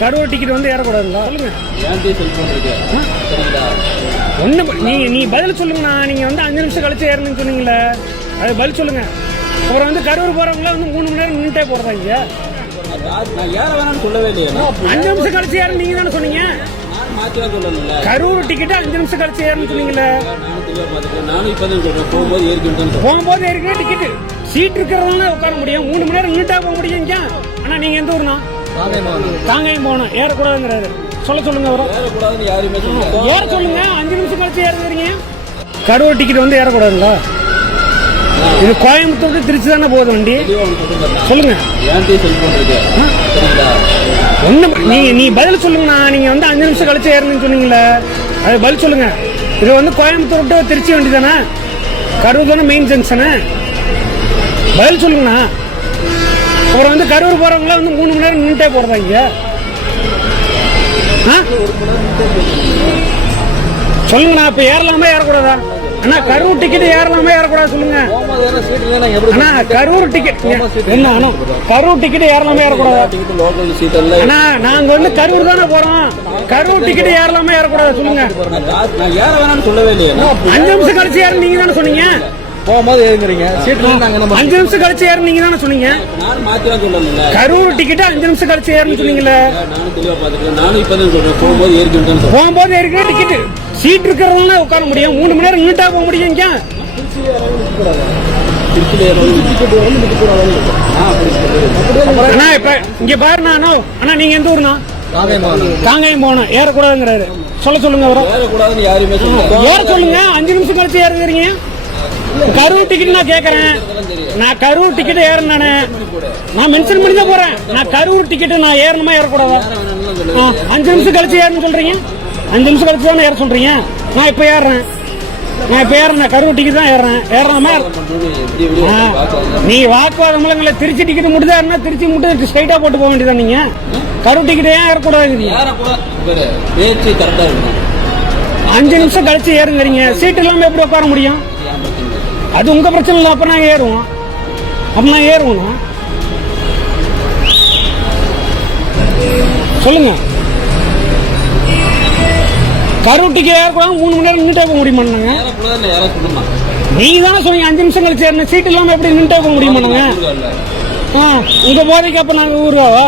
Karur ticket வந்து ஏறக்கூடாதுங்களா? சொல்லுங்க. ஏன்டே cellphone இருக்கு? சரிங்களா ஒண்ணு நீங்க நீ பதில் சொல்லுங்கண்ணா. நீங்க வந்து அஞ்சு நிமிஷம் கழிச்சு ஏறணும்னு சொன்னீங்களே அது பதில் சொல்லுங்க. அப்புறம் வந்து கரூர் போறவங்கள வந்து மூணு மணி நேரம் நின்றுட்டே போறதா இங்க? அஞ்சு நிமிஷம் கழிச்சு ஏறணும் நீங்க தானே சொன்னீங்க? கரூர் டிக்கெட் அஞ்சு நிமிஷம் கழிச்சு ஏறணும்னு சொன்னீங்களே போகும்போது ஏற்கனவே டிக்கெட் சீட் இருக்கிறவங்க உட்கார முடியும். மூணு மணி நேரம் நின்றுட்டா போக முடியும் ஆனா நீங்க எந்த ஊர்னா தாங்காயம் போகணும். ஏறக்கூடாதுங்கிறாரு. சொல்ல சொல்லுங்க அவரை. ஏறக்கூடாதுன்னு யாருமே சொல்லல ஏற சொல்லுங்க. அஞ்சு நிமிஷம் கழிச்சு ஏறுறீங்க. கரூர் டிக்கெட் வந்து ஏறக்கூடாதுங்களா? இது கோயம்புத்தூர் to திருச்சி தானே போகுது வண்டி? சொல்லுங்க. ஒண்ணு நீங்க நீ பதில் சொல்லுங்கண்ணா. நீங்க வந்து அஞ்சு நிமிஷம் கழிச்சு ஏறணும்னு சொன்னீங்களே அது பதில் சொல்லுங்க. இது வந்து கோயம்புத்தூர் to திருச்சி வண்டி தானே? கரூர் தானே மெயின் ஜங்ஷனு பதில் சொல்லுங்கண்ணா. அப்புறம் வந்து கரூர் போறவங்கள வந்து மூணு மணி நேரம் நின்றுட்டே போறதா இங்க? சொல்லுங்கண்ணா இப்ப ஏறலாமா ஏறக்கூடாதா? அண்ணா கரூர் டிக்கெட் ஏறலாமா ஏறக்கூடாது சொல்லுங்க. அண்ணா கரூர் டிக்கெட் என்ன கரூர் டிக்கெட் ஏறலாமா ஏறக்கூடாதா? அண்ணா நாங்க வந்து கரூர் தானே போறோம். கரூர் டிக்கெட் ஏறலாமா ஏறக்கூடாது சொல்லுங்க. அஞ்சு நிமிஷம் கழிச்சு ஏற நீங்க தானே சொன்னீங்க. போகும்போது ஏறுங்கிறீங்க நம்ம அஞ்சு நிமிஷம் கழிச்சு ஏற நீங்க தானே சொன்னீங்க சொல்லணும்ல கரூர் டிக்கெட் அஞ்சு நிமிஷம் கழிச்சு ஏறணும்னு சொன்னீங்களே நானும் தெளிவாக பார்த்துட்டேன் நானும் இப்போ தான் சொல்கிறேன் போகும்போது ஏறிக்கிட்டு சொல்கிறேன் போகும்போது டிக்கெட் சீட் இருக்கிறவங்க உட்கார முடியும். மூணு மணி நேரம் நின்றுட்டா போக முடியும் இங்க. அண்ணா இப்ப இங்க பாருண்ணா அண்ணா அண்ணா. நீங்க எந்த ஊர்ண்ணா? காங்கேயம் போகணும். ஏறக்கூடாதுங்கிறாரு. சொல்ல சொல்லுங்க ஏறக்கூடாதுன்னு யாருமே ஏற சொல்லுங்க. அஞ்சு நிமிஷம் கழிச்சு ஏறுறீங்க. கரூர் டிக்கெட் நான் கேட்கறேன் நான் கரூர் டிக்கெட் ஏறேன் நான். நான் மென்ஷன் பண்ணி தான் போறேன். நான் கரூர் டிக்கெட் நான் ஏறணுமா ஏறக்கூடாது? ஆ, அஞ்சு நிமிஷம் கழிச்சு ஏறணும்னு சொல்றீங்க? அஞ்சு நிமிஷம் கழிச்சு தானே ஏற சொல்றீங்க? நான் இப்போ ஏறுறேன். நான் இப்போ ஏறேன் கரூர் டிக்கெட் தான் ஏறுறேன். ஏறலாமா? ஆ, நீ வாக்குவாதம் திருச்சி டிக்கெட் முடிதாருன்னா திருச்சி மட்டும் ஸ்ட்ரைட்டா போட்டு போக வேண்டியதா நீங்க. கரூர் டிக்கெட் ஏன் ஏறக்கூடாது அஞ்சு நிமிஷம் கழிச்சு ஏறுங்கிறீங்க. சீட் இல்லாம எப்படி உட்கார முடியும்? அது உங்க பிரச்சனை இல்லை அப்ப நாங்க ஏறுவோம். அப்ப நான் ஏறுவோம். சொல்லுங்க. கரூட்டிக்கு ஏறக்கூடாது மூணு மணி நேரம் நின்றுட்டே போக முடியுமாங்க நீங்க தானே சொன்னீங்க அஞ்சு நிமிஷம் கழிச்சு ஏறின சீட் இல்லாம எப்படி நின்றுட்டே போக முடியுமாங்க ஆ உங்க போதைக்கு அப்ப நாங்க ஊருவாவா